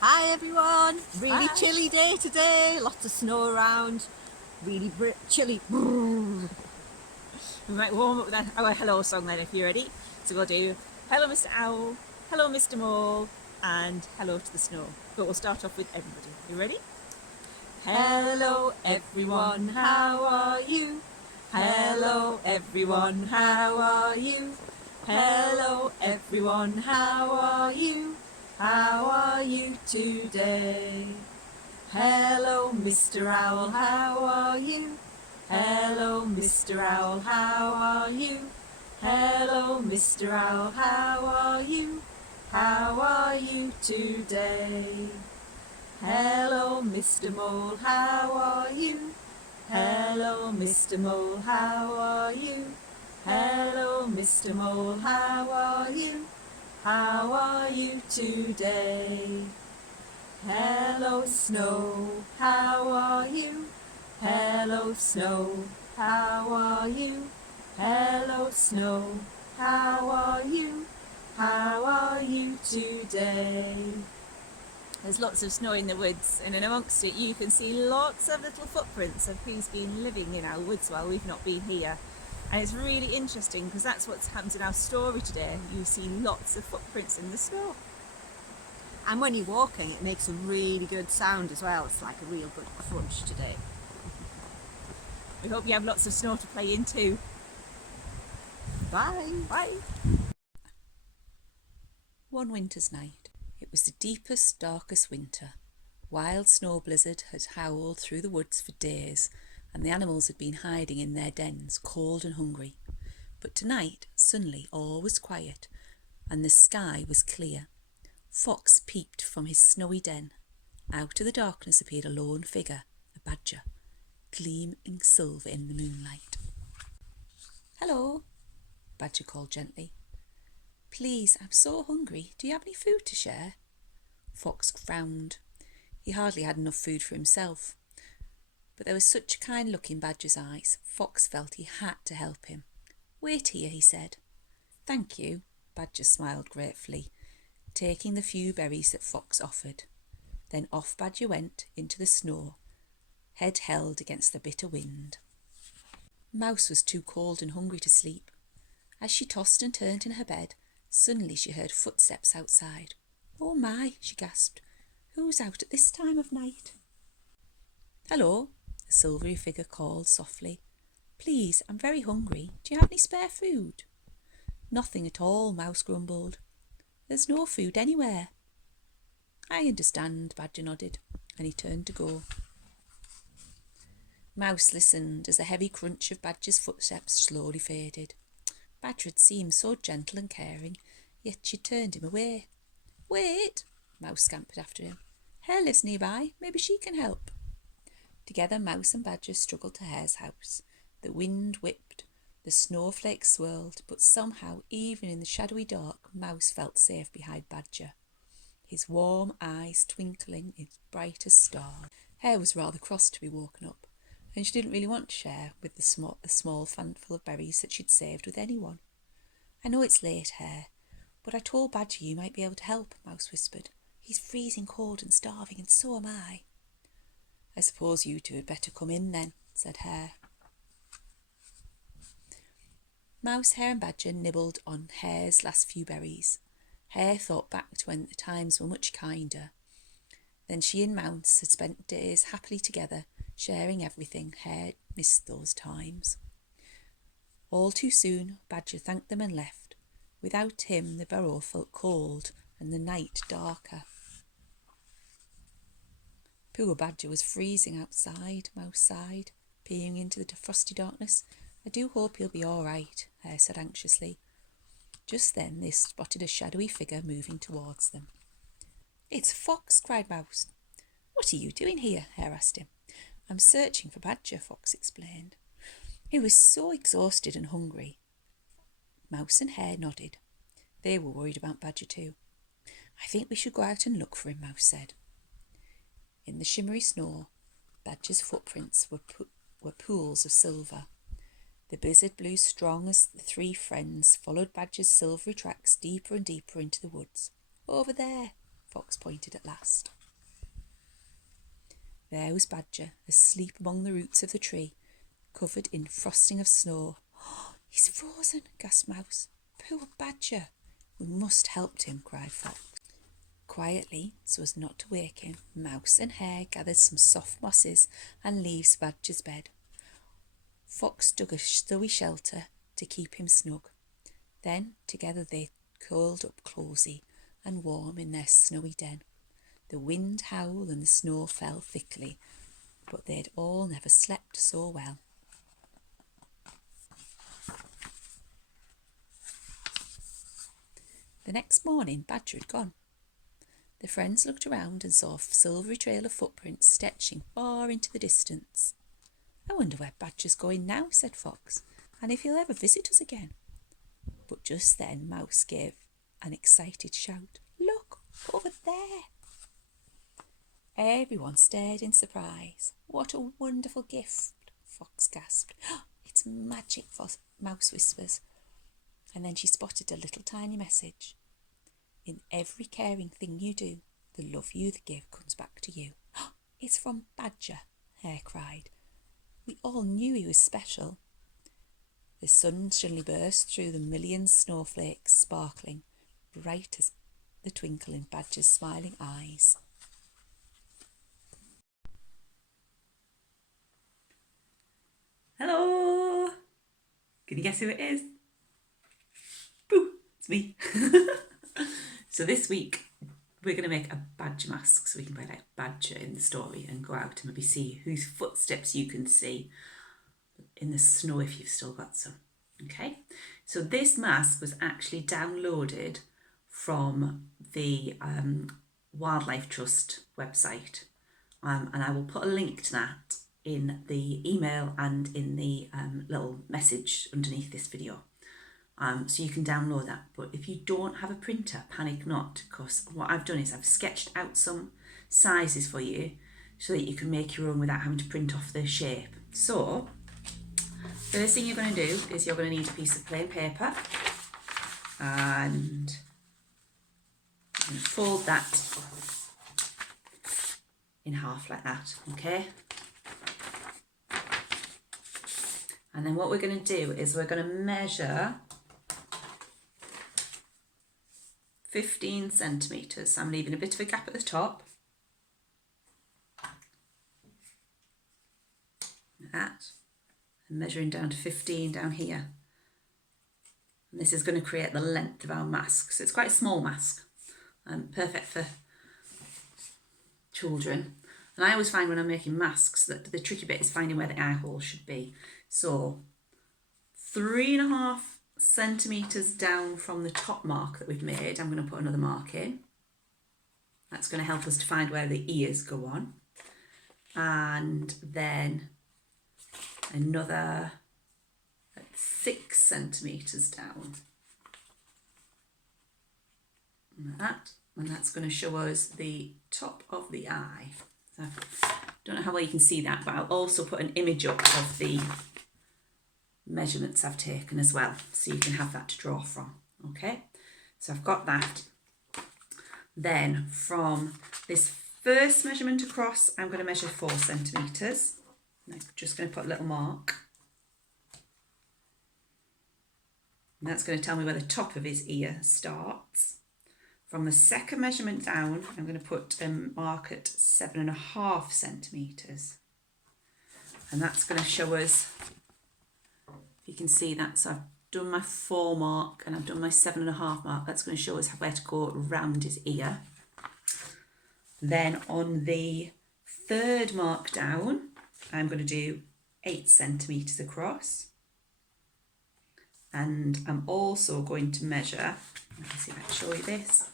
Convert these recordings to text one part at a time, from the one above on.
Hi everyone, really Hi. chilly day today, lots of snow around, really chilly. We might warm up with our hello song then if you're ready. So we'll do hello Mr. Owl, hello Mr. Mole, and hello to the snow. But we'll start off with everybody. You ready? Hello Hello everyone, everyone, how how are are you? you? Hello Hello everyone, everyone, how how are are you? you? Hello Hello everyone, everyone, how how are are you? you? How How are are you you today? today? Hello Hello Mr. Mr. Owl, Owl, how how are are you? you? Hello Hello Mr. Mr. Owl, Owl, how how are are you? you? Hello Hello Mr. Mr. Owl, Owl, how how are are you? you? How How are are you you today? today? Hello Hello Mr. Mr. Mole, Mole, how how are are you? you? Hello Hello Mr. Mr. Mole, Mole, how how are are you? you? Hello Hello Mr. Mr. Mole, Mole, how how are are you? you? How How are are you you today? today? Hello Hello Snow, Snow, how how are are you? you? Hello Hello Snow, Snow, how how are are you? you? Hello Hello Snow, Snow, how how are are you? you? How How are are you you today? today? There's lots of snow in the woods, and in amongst it, you can see lots of little footprints of who's been living in our woods while we've not been here. And it's really interesting because that's what's happened in our story today. You see lots of footprints in the snow. And when you're walking, it makes a really good sound as well. It's like a real good crunch today. We hope you have lots of snow to play in too. Bye. Bye. One winter's night. It was the deepest, darkest winter. Wild snow blizzard had howled through the woods for days, and the animals had been hiding in their dens, cold and hungry. But tonight, suddenly, all was quiet, and the sky was clear. Fox peeped from his snowy den. Out of the darkness appeared a lone figure, a badger, gleaming silver in the moonlight. "Hello," Badger called gently. "Please, I'm so hungry. Do you have any food to share?" Fox frowned. He hardly had enough food for himself. But there was such a kind look in Badger's eyes, Fox felt he had to help him. "Wait here," he said. "Thank you," Badger smiled gratefully, taking the few berries that Fox offered. Then off Badger went into the snow, head held against the bitter wind. Mouse was too cold and hungry to sleep. As she tossed and turned in her bed, suddenly she heard footsteps outside. "Oh my," she gasped, "who's out at this time of night?" "Hello," the silvery figure called softly. "Please, I'm very hungry. Do you have any spare food?" "Nothing at all," Mouse grumbled. "There's no food anywhere." "I understand," Badger nodded, and he turned to go. Mouse listened as the heavy crunch of Badger's footsteps slowly faded. Badger had seemed so gentle and caring, yet she turned him away. "Wait!" Mouse scampered after him. "Hare lives nearby. Maybe she can help." Together Mouse and Badger struggled to Hare's house. The wind whipped, the snowflakes swirled, but somehow, even in the shadowy dark, Mouse felt safe behind Badger, his warm eyes twinkling as bright as stars. Hare was rather cross to be woken up, and she didn't really want to share with the small handful of berries that she'd saved with anyone. "I know it's late, Hare, but I told Badger you might be able to help," Mouse whispered. "He's freezing cold and starving, and so am I." "I suppose you two had better come in then," said Hare. Mouse, Hare and Badger nibbled on Hare's last few berries. Hare thought back to when the times were much kinder. Then she and Mouse had spent days happily together, sharing everything. Hare missed those times. All too soon, Badger thanked them and left. Without him, the burrow felt cold and the night darker. "Poor Badger was freezing outside," Mouse sighed, peering into the frosty darkness. "I do hope he'll be all right," Hare said anxiously. Just then they spotted a shadowy figure moving towards them. "It's Fox!" cried Mouse. "What are you doing here?" Hare asked him. "I'm searching for Badger," Fox explained. He was so exhausted and hungry. Mouse and Hare nodded. They were worried about Badger too. "I think we should go out and look for him," Mouse said. In the shimmery snow, Badger's footprints were pools of silver. The blizzard blew strong as the three friends followed Badger's silvery tracks deeper and deeper into the woods. "Over there," Fox pointed at last. There was Badger, asleep among the roots of the tree, covered in frosting of snow. "Oh, he's frozen," gasped Mouse. "Poor Badger." "We must help him," cried Fox. Quietly, so as not to wake him, Mouse and Hare gathered some soft mosses and leaves for Badger's bed. Fox dug a snowy shelter to keep him snug. Then together they curled up cosy and warm in their snowy den. The wind howled and the snow fell thickly, but they'd all never slept so well. The next morning Badger had gone. The friends looked around and saw a silvery trail of footprints stretching far into the distance. "I wonder where Badger's going now," said Fox, "and if he'll ever visit us again." But just then Mouse gave an excited shout. "Look, over there!" Everyone stared in surprise. "What a wonderful gift!" Fox gasped. "It's magic," Mouse whispers. And then she spotted a little tiny message. "In every caring thing you do, the love you give comes back to you." "It's from Badger," Hare cried. "We all knew he was special." The sun suddenly burst through the million snowflakes, sparkling, bright as the twinkle in Badger's smiling eyes. Hello! Can you guess who it is? Boo! It's me. So this week we're going to make a badger mask so we can play like Badger in the story and go out and maybe see whose footsteps you can see in the snow if you've still got some. Okay, so this mask was actually downloaded from the Wildlife Trust website, and I will put a link to that in the email and in the little message underneath this video, so you can download that. But if you don't have a printer, panic not, because what I've done is I've sketched out some sizes for you so that you can make your own without having to print off the shape. So first thing you're going to do is you're going to need a piece of plain paper, and I'm going to fold that in half like that, okay? And then what we're going to do is we're going to measure 15 centimetres. I'm leaving a bit of a gap at the top, like that, and measuring down to 15 down here. And this is going to create the length of our mask. So it's quite a small mask, perfect for children. And I always find when I'm making masks that the tricky bit is finding where the eye hole should be. So 3.5 centimetres down from the top mark that we've made, I'm going to put another mark in. That's going to help us to find where the ears go on. And then another 6 centimetres down. Like that. And that's going to show us the top of the eye. So I don't know how well you can see that, but I'll also put an image up of the measurements I've taken as well, so you can have that to draw from. Okay, so I've got that. Then from this first measurement across, I'm going to measure 4 centimetres. I'm just going to put a little mark. And that's going to tell me where the top of his ear starts. From the second measurement down, I'm going to put a mark at 7.5 centimetres. And that's going to show us, if you can see that, so I've done my 4 mark and I've done my 7.5 mark. That's going to show us where to go around his ear. Then on the third mark down, I'm going to do 8 centimetres across. And I'm also going to measure, let me see if I can show you this.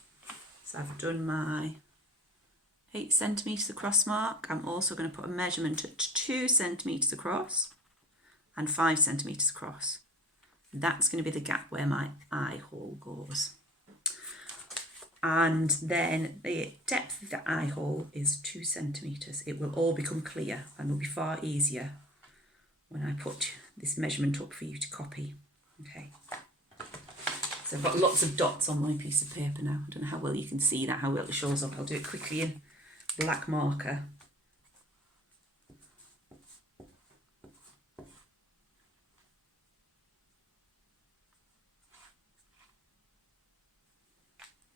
So I've done my 8 centimetres across mark. I'm also going to put a measurement at 2 centimetres across and 5 centimetres across. That's going to be the gap where my eye hole goes. And then the depth of the eye hole is 2 centimetres. It will all become clear and will be far easier when I put this measurement up for you to copy. Okay. So I've got lots of dots on my piece of paper now. I don't know how well you can see that, how well it shows up. I'll do it quickly in black marker.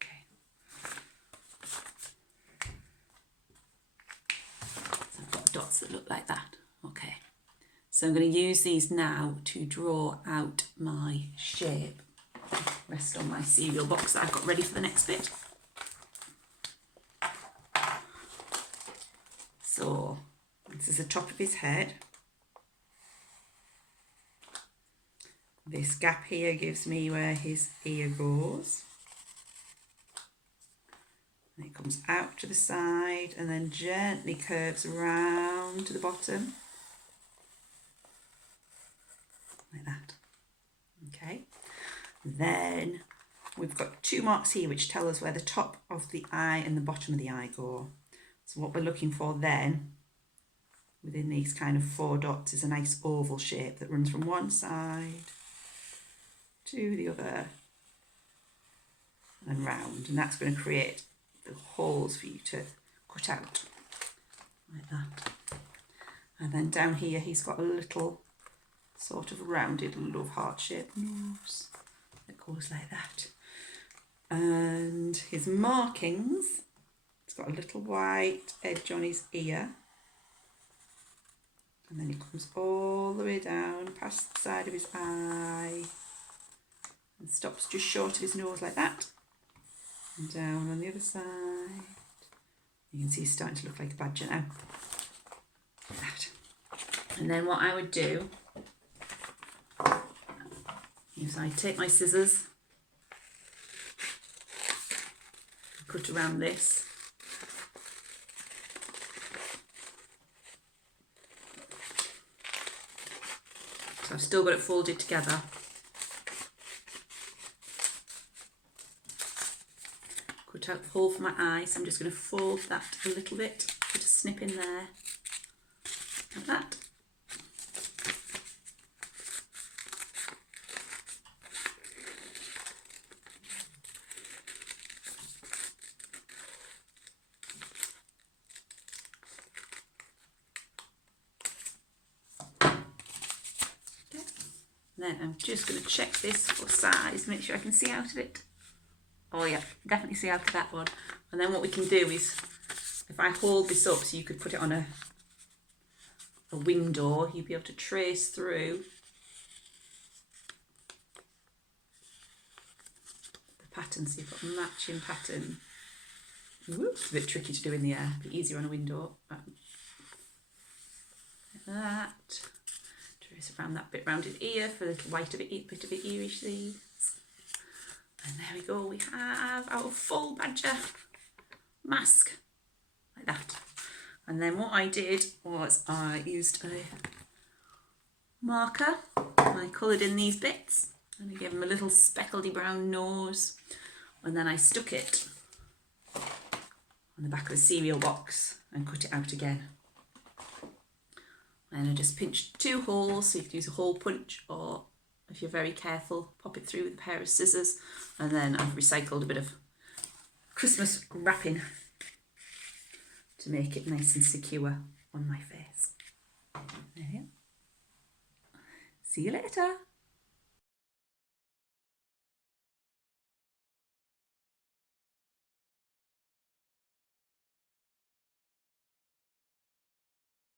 Okay. So I've got dots that look like that. Okay. So I'm going to use these now to draw out my shape. Rest on my cereal box that I've got ready for the next bit. So this is the top of his head. This gap here gives me where his ear goes. And it comes out to the side and then gently curves round to the bottom. Like that. Okay. Then we've got 2 marks here which tell us where the top of the eye and the bottom of the eye go. So what we're looking for then, within these kind of 4 dots, is a nice oval shape that runs from one side to the other and round. And that's going to create the holes for you to cut out, like that. And then down here he's got a little sort of rounded love heart shaped nose that goes like that. And his markings, it's got a little white edge on his ear, and then it comes all the way down past the side of his eye and stops just short of his nose like that, and down on the other side. You can see he's starting to look like a badger now, like that. And then what I would do is I take my scissors, cut around this, so I've still got it folded together. Cut out the hole for my eye, so I'm just going to fold that a little bit, put a snip in there, like that. Then I'm just going to check this for size, make sure I can see out of it. Oh yeah, definitely see out of that one. And then what we can do is, if I hold this up so you could put it on a window, you'd be able to trace through the pattern, so you've got a matching pattern. Whoops, a bit tricky to do in the air, a bit easier on a window. Like that. Trace around that bit rounded ear for a little white bit of an earish these. And there we go, we have our full badger mask, like that. And then what I did was I used a marker, and I coloured in these bits, and I gave him a little speckledy brown nose, and then I stuck it on the back of the cereal box and cut it out again. And I just pinched 2 holes, so you could use a hole punch, or if you're very careful, pop it through with a pair of scissors. And then I've recycled a bit of Christmas wrapping to make it nice and secure on my face. There you go. See you later.